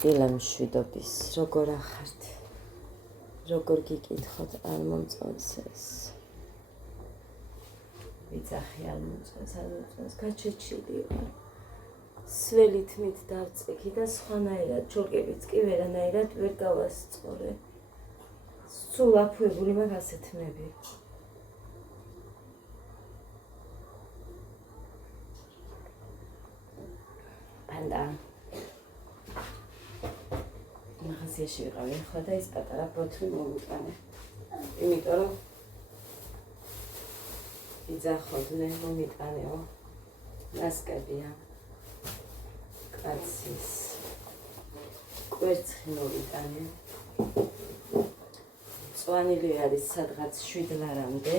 დილა მშვიდობის, როგორ ახართ? როგორ გიკითხოთ არ მომწონს ეს? ვიძახი არ მომწონს, არ მომწონს, გაჩეჩილი ვარ. სველით მით დავწექი და სხვანაირად ჩორგებიც კი ვერანაირად ვერ გავასწორე. სულ აფუებული მაქვს ასეთ მები. პანდა. მაღაზიაში ვიყავი ახლა და ის პატარა ბოთლი მომიტანე. იმიტომ რომ იძახოდნენ მომიტანეო. ნასკებია. კაცის კვერცხი მოვიტანე. მწვანილი არის სადღაც 7 ლარამდე.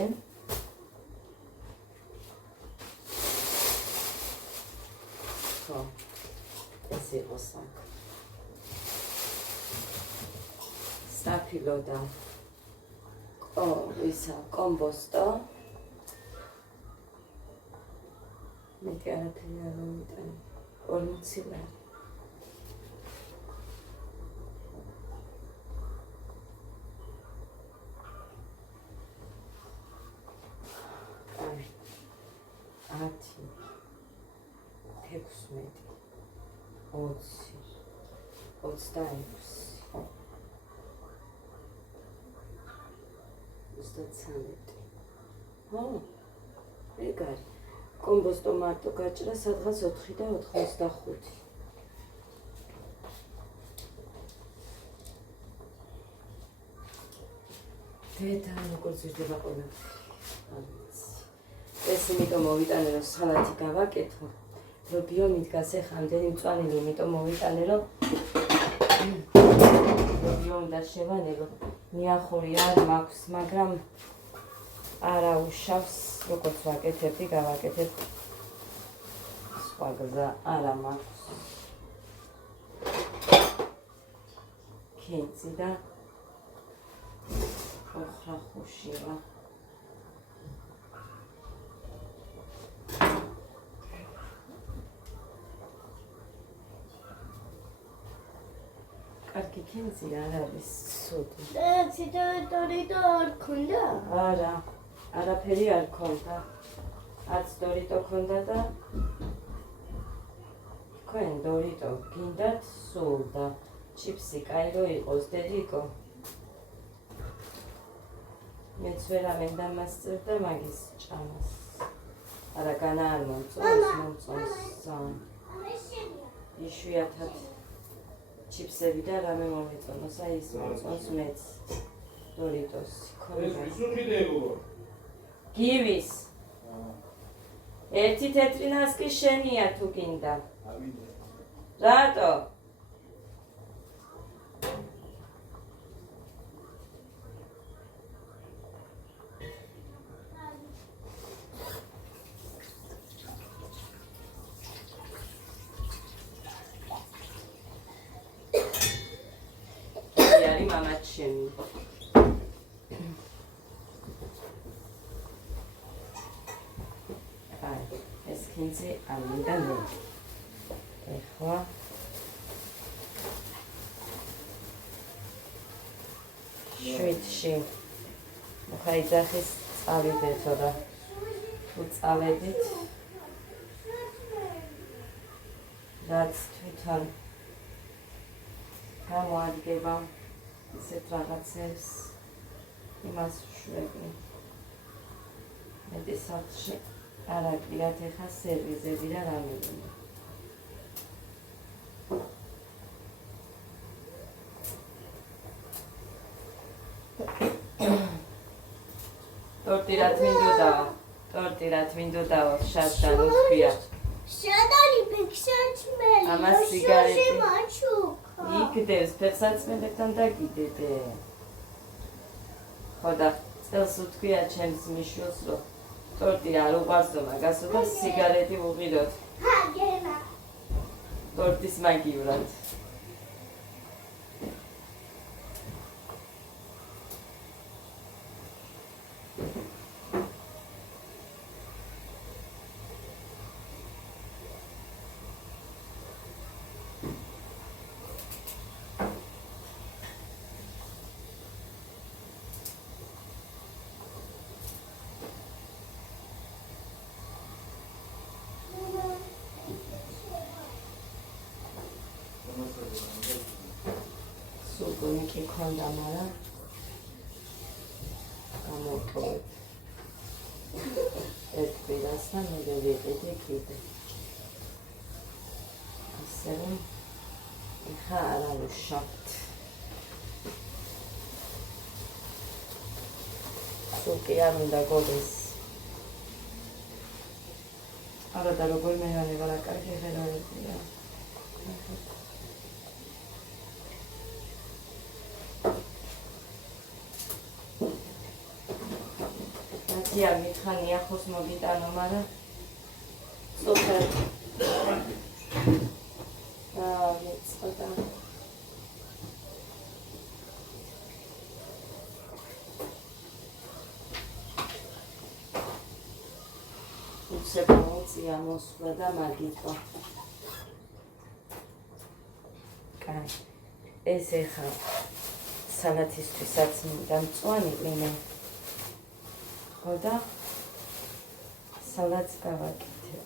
ხო, ეს იყოს აქ. საფილო და კომბოსტო. მეტი არაფერი არ მომიტანე. 40 ლარი. აი 10 16 20 26 23 ხო, ეგ არის. კომბოსტო მარტო გაჭრა სადღაც 4 და 85. დედა როგორ ზრდება ყველაფერი. ეს იმიტომ მოვიტანე რომ სალათი გავაკეთო. რომ ბიომიდგას ეხა ამდენი მწვანილი იმიტომ მოვიტანე რომ ბიომიდა შევანებო. მიახური არ მაქვს, მაგრამ არა უშავს, როგორც ვაკეთებდი, გავაკეთებ. სხვა გზა არა მაქვს. კეცი და ოხრა ხუშია. კარგი კეცი არ არის ცუდი. დორიტო არ ქონდა? არა. არაფერი არ ქონდა. არც დორიტო ქონდა და თქვენ დორიტო გინდათ სულ და ჩიფსი კაი რო იყოს, დედიკო. მეც ვერავენ დამასწრებდა მაგის ჭამას. არაგანა არ მომწონს ძალიან. იშვიათად ჩიფსები და რამე მომეწონოს, აი ის მომწონს მეც დორიტოსი. გივის. ერთი თეთრი ნასკი შენია თუ გინდა. რატო? იარი მამაც შენი. კინძი არ მინდა ნუ. ეხლა შვიდში მოხა იძახის წავიდეთო და თუ წავედით რაც თვითონ გამოადგება ისეთ რაღაცებს იმას ვშვები. მეტი სახლში არაკლიათ ეხა სერვიზები და რამები. ტორტი რათ მინდოდაო შადან უთხია. შადანი ფექსანცმელი. ამას სიგარეტი. მაჩუკა. იქდევს ფექსანცმელებთან დაგიდედე. ხო და წელს უთხია ჩემს მიშვილს რომ ტორტი არ უყვარსო მაგასო და სიგარეტი უყიდოთ. გემა. ტორტის მაგივრად. შიგონი კი ქონდა, მაგრამ გამოვტოვებ ერთ კვირას და მე ვიყიდე კიდე. ასე რომ ეხა არა ვუშავთ. სულ კი არ უნდა გოდეს. არა და როგორ მეღანე ვარ კარგი ღეროებია. ნაცია მითხანი ახოს მოგიტანო, მაგრამ სოფერ მეწყდა. უცებოწია მოსვლა და მაგიტო. კაი. ეს ეხა სალათისთვისაც მინდა მწვანე მინე. ხოდა სალათს გავაკეთებ.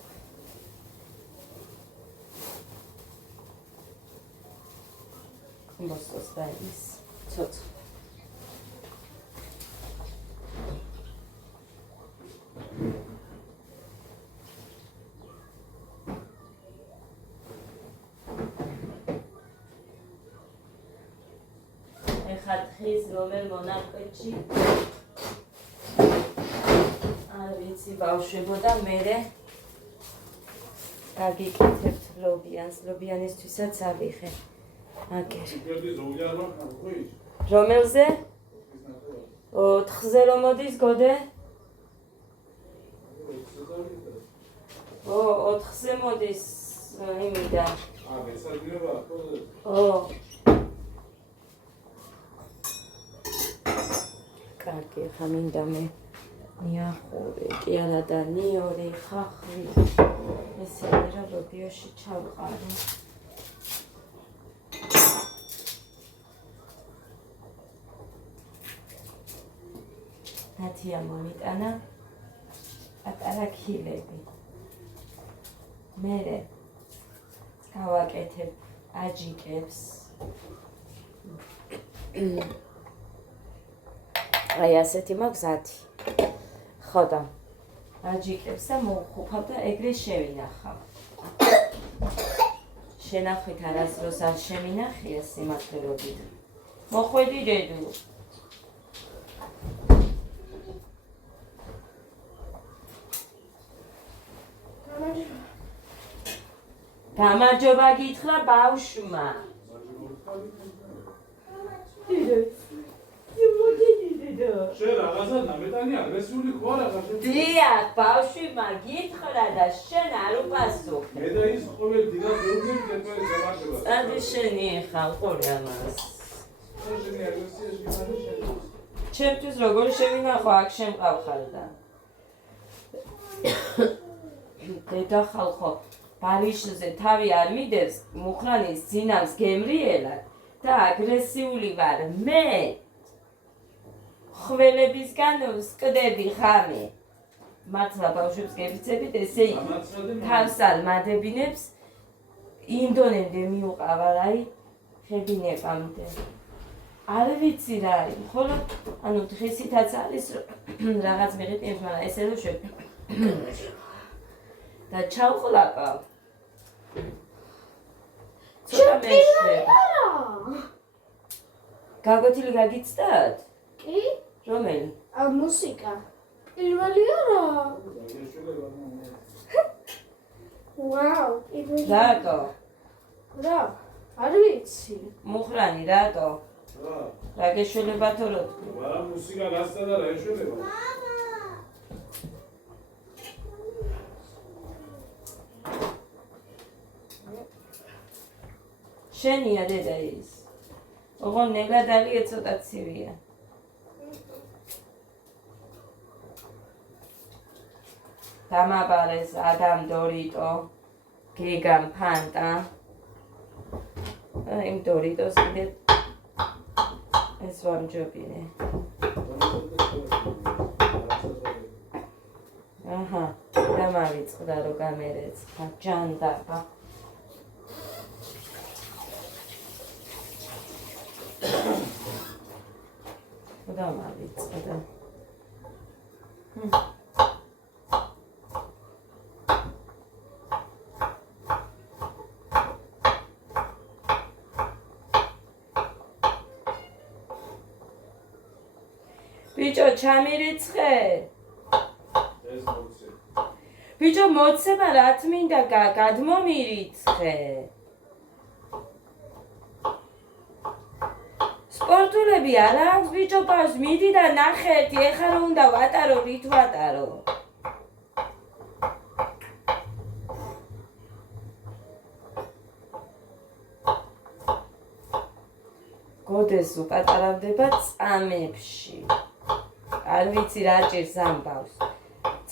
მოსოს და ის ცოცხ. ეხა დღის რომელ მონაკვეთში არ ვიცი ბავშვებოდა მერე გაგიკეთებთ ლობიანს, ლობიანისთვისაც ავიღე. აგერ. რომელზე? 4-ზე რომ მოდის გოდე? 4-ზე მოდის იმიდან. კარგი, ხა მინდა მე მიახურე, კი არა და ნიორი, ხახვი. ესე რა ლობიოში ჩავყარო. ნათია მომიტანა პატარა ქილები. მერე გავაკეთებ აჯიკებს. აი ასეთი მაგზათი. ხოდა აჯიკებს და მოვხუფავ და ეგრე შევინახავ. შენახვით არასდროს არ შემინახია სიმართლეობით. მოხვედი დედო. გამარჯობა გითხრა ბავშვმა. შენ რაღაცა ნამეტანი აგრესიული ხო არა ხარ? დიახ, ბავშვმა გითხრა და შენ არ უპასუხე. მე და ის ყოველ დილას ვერგები კეთილი გამარჯობა. წადი შენი ხარ ყური ამას. შენი აგრესიაში მithare შენ. ჩემთვის როგორ შევინახო აქ შემყავხარ და. დედა ხალხო ბარიშზე თავი არ მიდევს, მუხრანის ძინავს გემრიელად და აგრესიული ვარ მე. ხველებისგან ვსკდები ხამე. მართლა ბავშვებს გებიცებით, ესე თავს არ მადებინებს, ინდონემდე მიუყავარ, აი, ხებინებამდე. არ ვიცი რა არის, მხოლოდ, ანუ დღისითაც არის, რაღაც მიყიტებს, მაგრამ ესე რომ და ჩავყლაპავ. ცოტა მეშვება. გაგოთილი გაგიცდათ? კი? რომელი? მუსიკა. პირველი არა. ვაუ, პირველი. რატო? რა? არ ვიცი. მუხრანი რატო? რა გეშველებათო რო თქვი? ვარა მუსიკა გასცა და რა ეშველება? შენია დედა ის. ოღონ ნეგადალია ცოტა ცივია. დამაბარეს ადამ დორიტო, გეგამ ფანტა. იმ დორიტოს კიდე ეს ვამჯობინე. აჰა, დამავიწყდა რომ გამერეცხა ჯანდაბა. ხოდა მოვიწყდა. ბიჭო, ჩამირიცხე? ეს მოცე. ბიჭო, მოცება რა თმინდა გადმომირიცხე? სპორტულები არ აქვს ბიჭო პავს, მიდი და ნახე ერთი, ეხლა რომ უნდა ვატარო, რით ვატარო? გოდეს უპატარავდება წამებში. არ ვიცი რა ჭირს ამბავს.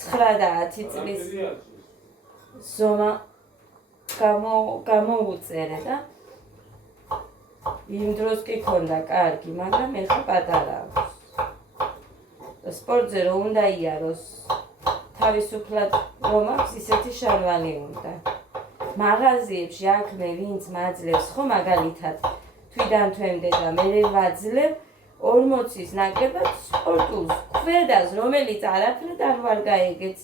9 და 10 წლის ზომა გამოუწერე და იმ დროს კი ქონდა კარგი, მაგრამ ეხლა პატარა აქვს. სპორტზე რომ უნდა იაროს, თავისუფლად რომ აქვს ისეთი შარვანი უნდა. მაღაზიებში აქვე ვინც მაძლევს ხო მაგალითად თვიდან თვემდე და მე ვაძლევ 40-ის ნაკლებად სპორტულს ქვედას, რომელიც არაფრად არ ვარ გაიგეც.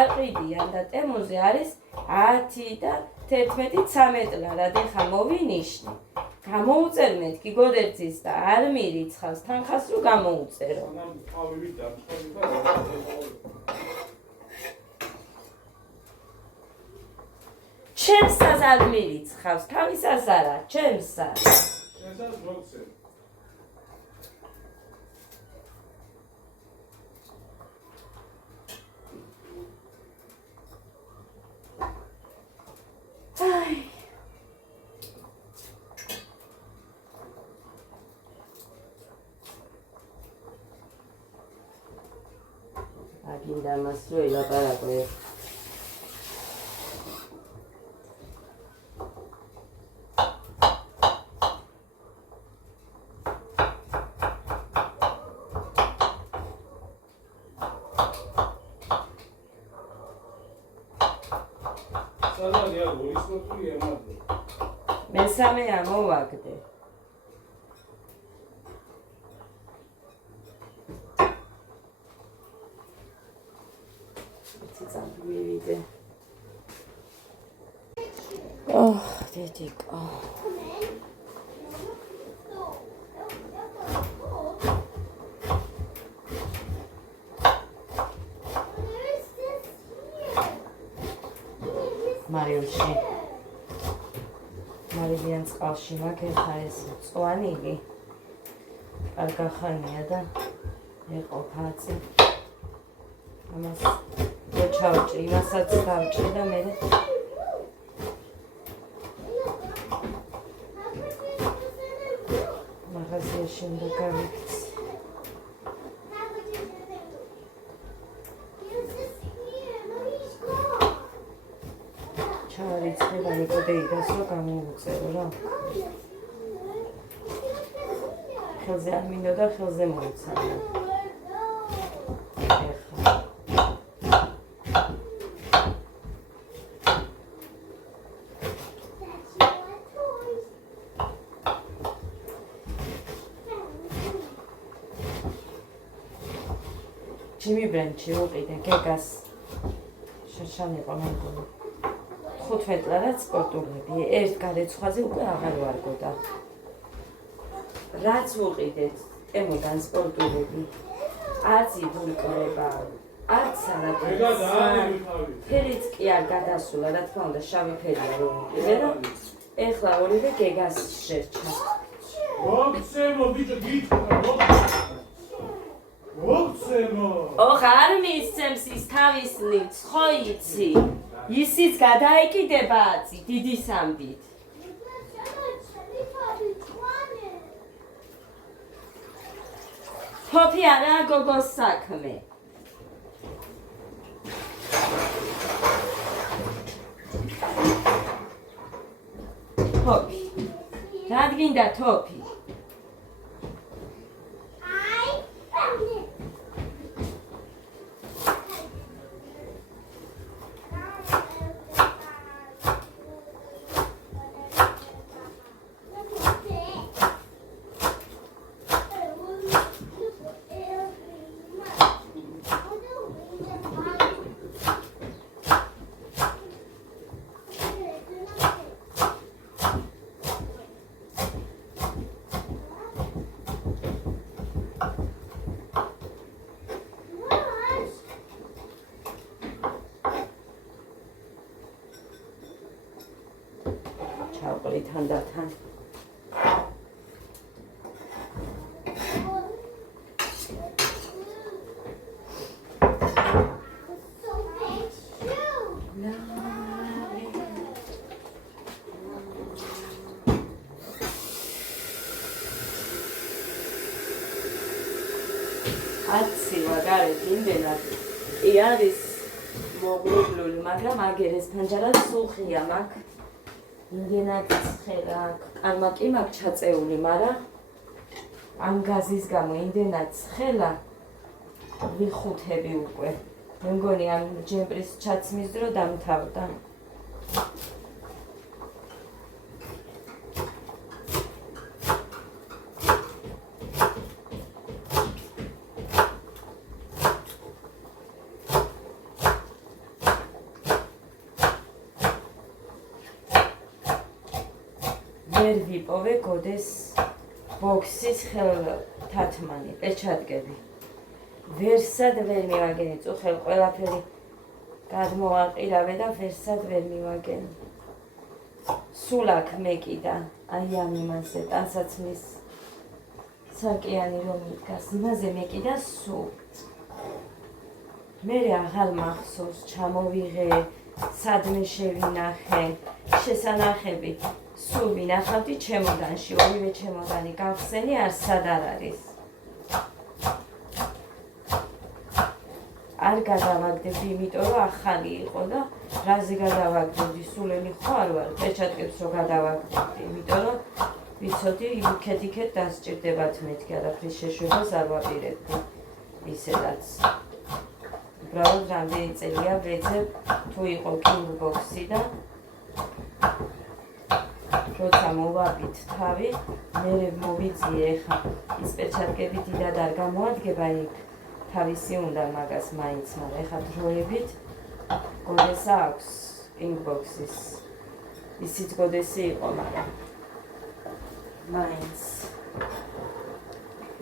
არყიდიან და ტემოზე არის 10 და 11, 13 ლარად. ეხლა მოვინიშნე. გამოუწერ მეთქი გოდერძის და არ მირიცხავს, თანხას რო გამოუწერო. ჩემსაც არ მირიცხავს, თავისას არა, ჩემსაც. შენსაც მოგცემ. აი აგინდა მას რო ელაპარაკო. სადაა ორი სპორტული ემატო. მესამე ამოვაგდე. წამივიდე. დედიკო. მარიუში. მარილიან წყალში მაგერთა ეს წვანილი. კარგახანია და ეყოფაცი. ამას ჩავჭრი, იმასაც დავჭრი და მე მაღაზიაში უნდა გავიქცე. ჩავარიცხე და ნიკოდეიდას რო გამოუწერო რა. ხელზე არ მინდოდა, ხელზე მოიცადა. ჯიმი ბრენჩი უყიდე გეგას შერშანი ყომებული 15 ლარად სპორტულები ერთ გარეცხვაზე უკვე აღარ ვარგოდა რაც უყიდეთ ტემოდან სპორტულები არც იბულკრება არც არაფერი ფერიც კი არ გადასულა რა თქმა უნდა შავი ფერია რომ უყიდე და ეხლა ორივე გეგას შერჩა მოგცემო ბიჭო გიჩქა მოგცემო ოხ არ მისცემს ის თავის ნიც ხო იცი ისიც გადაიკიდება აცი დიდი სამბით ფოფი არა გოგოს საქმე თოფი რადგინდა თოფი ჩავყრი თანდათან. აცივა გარეთ იმდენად კი არის მოღრუბლული, მაგრამ აგერ ეს ფანჯარა სულხია მაქვს. იმდენად ცხელა აქვს. კალმაკი მაქვს ჩაწეული, მაგრამ ამ გაზის გამო იმდენად ცხელა ვიხუთები უკვე. მე მგონი ამ ჯემპრის ჩაცმის დრო დამთავრდა. ვერ ვიპოვე გოდეს ბოქსის ხელთათმანი, პეჩატკები. ვერსად ვერ მივაგენი, წუხელ ყველაფერი გადმოვაყირავე და ვერსად ვერ მივაგენი. სულ აქ მეკიდა, აი ამ იმაზე, ტანსაცმლის სარკიანი რომ იდგას, იმაზე მეკიდა სულ. მე აღარ მახსოვს, ჩამოვიღე, სადმე შევინახე, შესანახები. სულ ვინახავდი ჩემოდანში, ორივე ჩემოდანი გავხსენი, არ სად არ არის. არ გადავაგდებდი, იმიტომ რომ ახალი იყო და რაზე გადავაგდებდი, სულელი ხო არ ვარ, პეჩატკებს რო გადავაგდებდი, იმიტომ რომ ვიცოდი იქეთ დასჭირდებათ მეთქი, არაფრის შეშვებას არ ვაპირებდი ისედაც. უბრალოდ რამდენი წელია ვეძებ, თუ იყო კინგბოქსი და როცა მოვაბით თავი, მერე მოვიძიე ეხა ის პეჩატკები დიდად არ გამოადგება იქ. თავისი უნდა მაგას მაინც, მაგრამ ეხა დროებით გოდესა აქვს კინგბოქსის. ისიც გოდესი იყო, მაგრამ მაინც.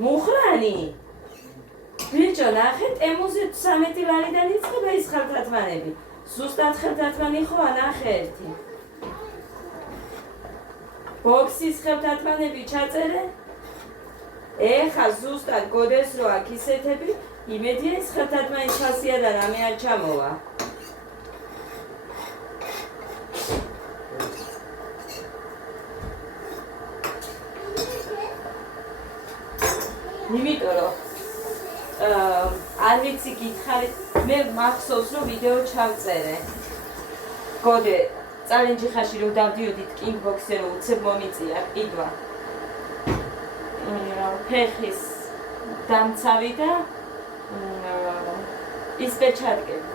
მუხრანი! ბიჭო, ნახე, ტემუზე 13 ლარიდან იწყება ის ხელთათმანები. ზუსტად ხელთათმანი ხო, ნახე ერთი. ბოქსის ხელთათმანები ჩაწერე. ეხა ზუსტად გოდეს რო აქ ისეთები, იმედია ის ხელთათმანი ჩასია და რამე არ ჩამოვა. იმიტომ რომ არ ვიცი გითხარით, მე მახსოვს რომ ვიდეო ჩავწერე. გოდე წალენჯიხაში რომ დავდიოდით კინგბოქსზე რომ უცებ მომიწია ყიდვა. ფეხის დამცავი და ის პეჩატკები.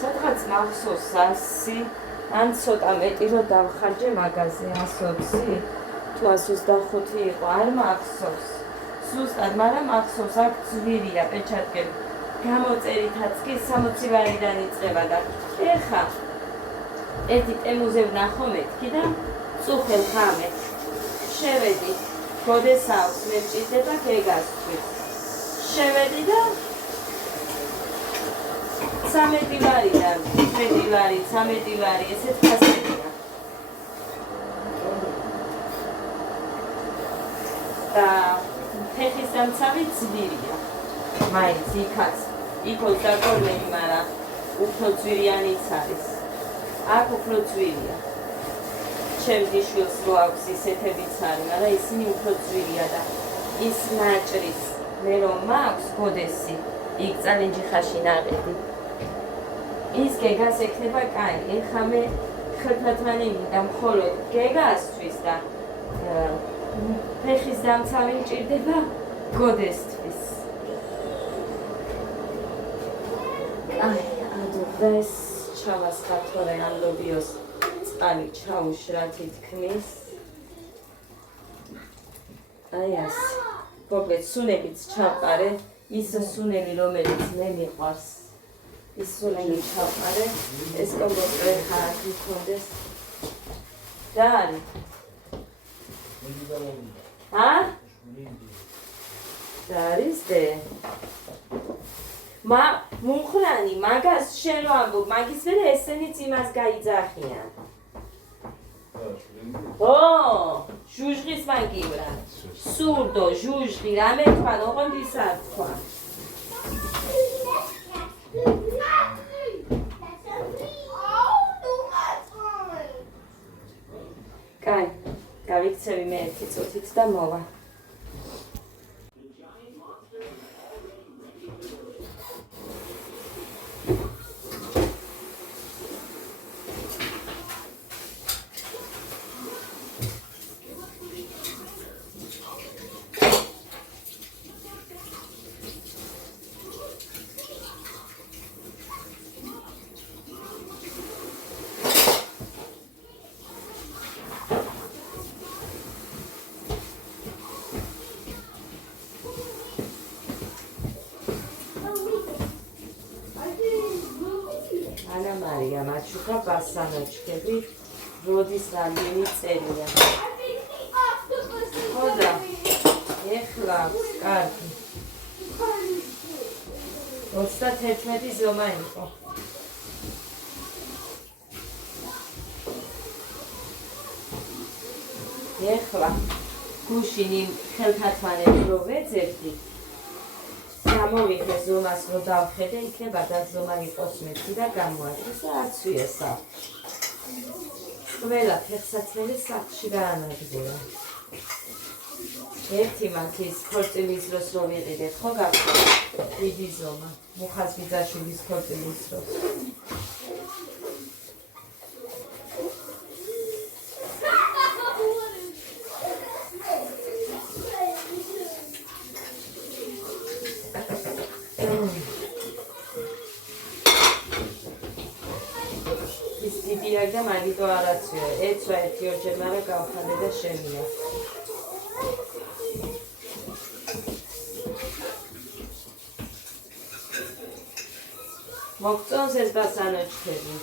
სადღაც მახსოვს 100, ან ცოტა მეტი რომ დავხარჯე მაგაზე 120 თუ 125 იყო, არ მახსოვს. ზუსტად, მაგრამ მახსოვს აქ ძვირია პეჩატკები. გამოწერითაც კი 60 ლარიდან იწყება და ეხა ერთი ტემუზე ვნახო მეთქი და წუხელ ხამე შევედი, გოდეს აქვს, მე მჭირდება გეგასთვის. შევედი და 13 ლარიდან, 15 ლარი, 13 ლარი, ესეთ ხასებია. და ფეხის დამცავი ძვირია. მაინც იქაც, იქოს დაკორნები, მაგრამ უფრო ძვირიანიც არის. აქ უფრო ძვირია. ჩემს შვილს რო აქვს ისეთებიც არის, მაგრამ ისინი უფრო ძვირია და ის ნაჭრის მე რომ მაქვს გოდესი, იქ წალენჯიხაში ნაყიდი. ის გეგას ექნება კაი, ეხა მე ხელთათმანი მინდა მხოლოდ გეგასთვის და ფეხის დამცავი მჭირდება გოდესთვის. აი, ადრეს ჩავასხათორე ამ ლობიოს წყალი ჩაუშრათ ითქმის. აი ასე. მოკლედ სუნებიც ჩავყარე, ის სუნები რომელიც მე მიყვარს. ის სუნები ჩავყარე, ეს კომბოტი ხა აქ მქონდეს. და არის. და არის დე. მუხრანი მაგას შენ რა ამბობ მაგის მერე ესენიც იმას გაიძახიან ო ჟუჟღის მაგივრა სურდო ჟუჟღი რამე თქვა ოღონდ ის არ თქვა კაი გავიქცევი მე ერთი წუთით და მოვა Maria, machuca passando de როდის რამდენი წერია. ხოდა. ეხლა კარგი. 31 ზომა იყო. ეხლა გუშინი ხელთათმანებს რო ვეძებდი. გამოვიდე ზომას რო დავხედე, იქნება და ზომა იყოს მეტი და გამოაჩეს და არც ვიესა. ყველა ფეხსაცმელი სახლში გაანადგურა. ერთი მათის ქორწილის დროს რო ვიყიდეთ, ხო გახსოვთ? დიდი ზომა, მუხას ბიძაშვილის ქორწილის დროს. და მაგიტო არაცია. ეცვა ერთი ორჯერ მარა გავხადე და შემია. მოგწონს ეს ბასანოჩქები.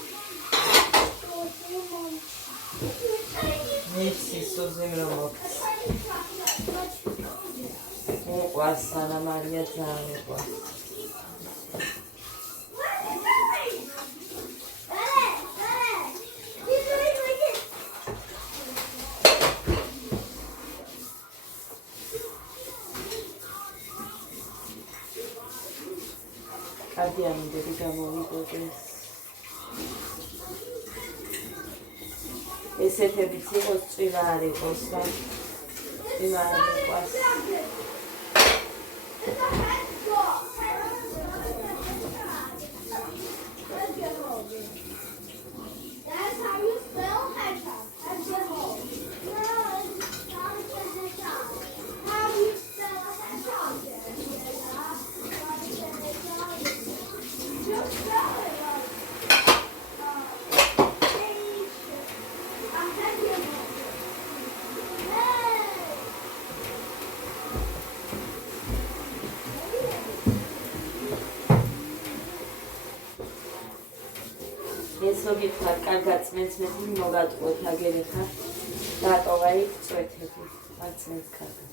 მიხსი სუზიმ რომ მოგწ. მოყვარს სანა მარია ძალიან მოყვარს. Andiamo გამოვიგოდეს. ესეთებიც იყოს წვიმა არ იყოს რა. წვიმა არ იყოს. გითხრათ, კარგად წმენს მე მოგატყუეთ აგერი ხარ. დატოვა იქ წვეთები. აცმენს კარგად.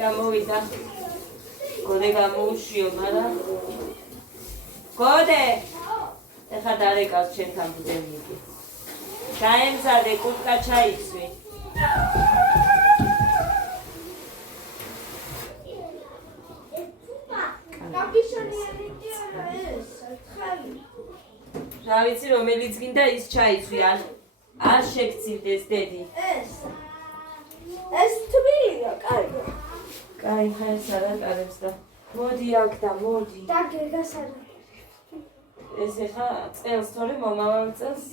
გამოვიდა. გოდე გამოუშიო, მაგრამ გოდე. ეხლა დარეკავს ჩემთან ბუდელიგი. გაემზადე კურტკა ჩაიცვი. რა ვიცი რომელიც გინდა ის ჩაიცვი არ შეგცილდეს დედი. ეს თბილია, კარგი. კაი, ხაერს არ აკარებს და მოდი აქ და მოდი. და გეგას არა. ეს ეხა წელს თორე მომავალ წელს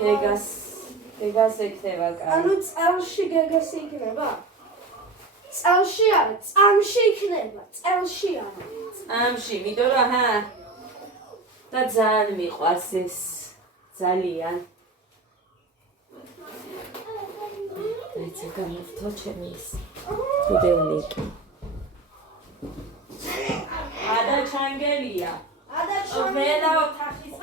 გეგას ექნება კაი. ანუ წელში გეგას იქნება? წელში არა, წამში იქნება, წელში არა. წამში, იმიტომ რომ და ძალიან მიყვარს ეს ძალიან დაიცა გამოვთო ჩემი ეს თუდევნიკი ადა ჩანგელია ვენა ოთახის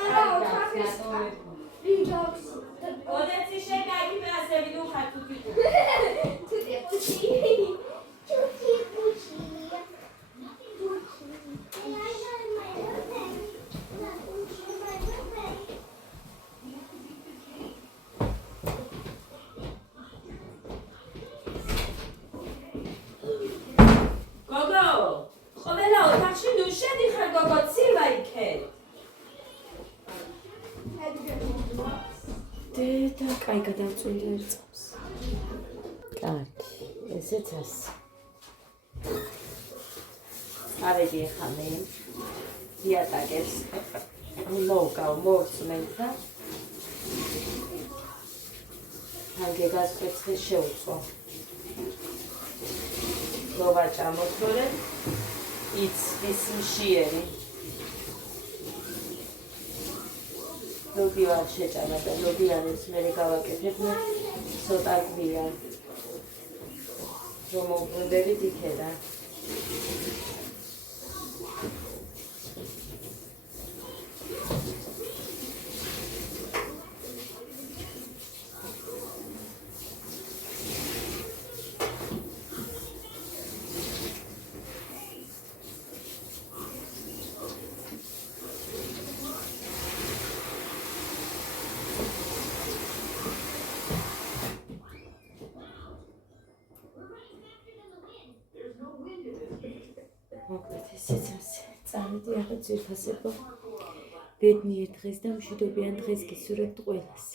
ოდეცი შეკაგი მასები ნუ ხათუთი და კაი გადავწვინდი ერწავს. კარგი, ესეც ასე. ავედი ახლა მე დიატაკებს მოვკავ, მოვწმენ და თანგე გასკვეცხე შეუწყო. მოვაჭამო თორე იცის მშიერი. ლოგი არ შეჭამა და ლოგი არის მე გავაკეთებ ცოტა გვია რომ მოვბრუნდებით იქედან მოკლედ ესეც ასე წავედი ახლა ძვირფასებო ბედნიერ დღეს და მშვიდობიან დღეს გისურვებთ ყველას.